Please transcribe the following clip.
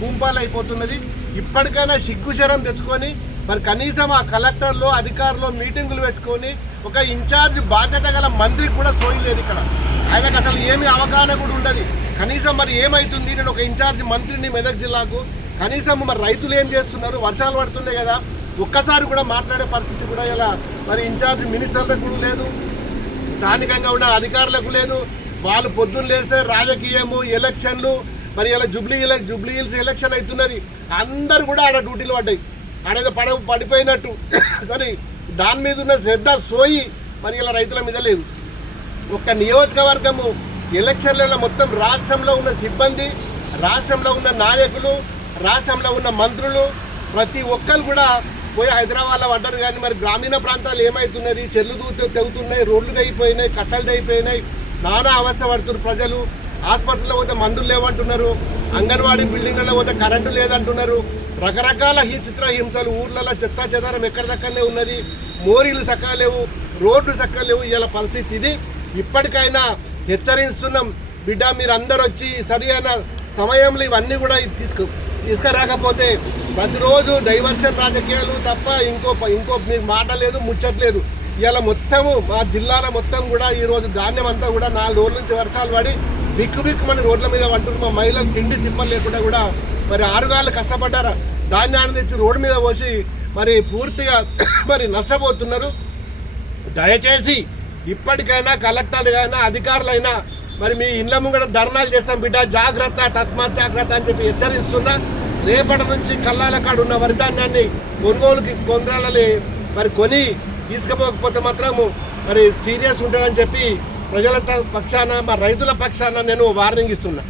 భూంపాలు అయిపోతున్నది ఇప్పటికైనా సిగ్గుశరం తెచ్చుకొని మరి కనీసం ఆ కలెక్టర్లు అధికారులు మీటింగులు పెట్టుకొని ఒక ఇన్ఛార్జ్ బాధ్యత గల మంత్రి కూడా సోయలేదు ఇక్కడ. ఆయనకు అసలు ఏమి అవగాహన కూడా ఉండదు. కనీసం మరి ఏమైతుంది? నేను ఒక ఇన్ఛార్జ్ మంత్రిని మెదక్ జిల్లాకు. కనీసం మరి రైతులు ఏం చేస్తున్నారు? వర్షాలు పడుతున్నాయి కదా. ఒక్కసారి కూడా మాట్లాడే పరిస్థితి కూడా ఇలా మరి ఇన్ఛార్జ్ మినిస్టర్లకు కూడా లేదు. స్థానికంగా ఉన్న అధికారులకు లేదు. వాళ్ళు పొద్దున్న లేస్తే రాజకీయము ఎలక్షన్లు మరి ఇలా జూబ్లీ జూబ్లీ హిల్స్ ఎలక్షన్ అవుతున్నది. అందరు కూడా ఆడ డ్యూటీలు పడ్డాయి. ఆడేదో పడ పడిపోయినట్టు. కానీ దాని మీద ఉన్న శ్రద్ధ సోయి మరి ఇలా రైతుల మీద లేదు. ఒక్క నియోజకవర్గము ఎలక్షన్లలో మొత్తం రాష్ట్రంలో ఉన్న సిబ్బంది రాష్ట్రంలో ఉన్న నాయకులు రాష్ట్రంలో ఉన్న మంత్రులు ప్రతి ఒక్కరు కూడా పోయి హైదరాబాద్లో పడ్డారు. కానీ మరి గ్రామీణ ప్రాంతాలు ఏమవుతున్నది చెర్లు దూ- తెగుతున్నాయి రోడ్లు తెగిపోయినాయి కట్టలు తెగిపోయినాయి. నానా అవస్థ పడుతున్నారు ప్రజలు. ఆసుపత్రిలో పోతే మందులు లేవంటున్నారు అంగన్వాడీ బిల్డింగ్లలో పోతే కరెంటు లేదంటున్నారు. రకరకాల హి చిత్ర హింసలు ఊర్లలో చెత్త చెదారం ఎక్కడ దక్కనే ఉన్నది మోరీలు సక్కలేవు రోడ్లు సక్కలేవు ఇలా పరిస్థితి ఇది. ఇప్పటికైనా హెచ్చరిస్తున్నాం బిడ్డ మీరు వచ్చి సరి అయిన సమయంలో ఇవన్నీ కూడా తీసుకు తీసుకురాకపోతే ప్రతిరోజు డైవర్షన్ రాజకీయాలు తప్ప ఇంకో ఇంకో మీకు మాట లేదు ముచ్చట్లేదు ఇలా మొత్తము మా జిల్లాలో మొత్తం కూడా ఈరోజు ధాన్యం అంతా కూడా నాలుగు రోజుల నుంచి వర్షాలు పడి బిక్కు బిక్కు మన రోడ్ల మీద పడుతున్నారు మా మహిళలు తిండి తిప్పలు లేకుండా కూడా మరి ఆరుగాళ్ళు కష్టపడ్డారు? ధాన్యాన్ని తెచ్చి రోడ్డు మీద పోసి మరి పూర్తిగా మరి నష్టపోతున్నారు. దయచేసి ఇప్పటికైనా కలెక్టర్లైనా అధికారులైనా మరి మీ ఇళ్ళ ముంగడ ధర్నాలు చేస్తాం బిడ్డ. జాగ్రత్త తత్మాత్ జాగ్రత్త అని చెప్పి హెచ్చరిస్తున్నా. రేపటి నుంచి కల్లాల కాడ ఉన్న వరిధాన్యాన్ని కొనుగోలుకి కొనరాలని మరి కొని తీసుకుపోకపోతే మాత్రము మరి సీరియస్ ఉంటుందని చెప్పి ప్రజల పక్షాన మా రైతుల పక్షాన నేను వార్నింగ్ ఇస్తున్నా.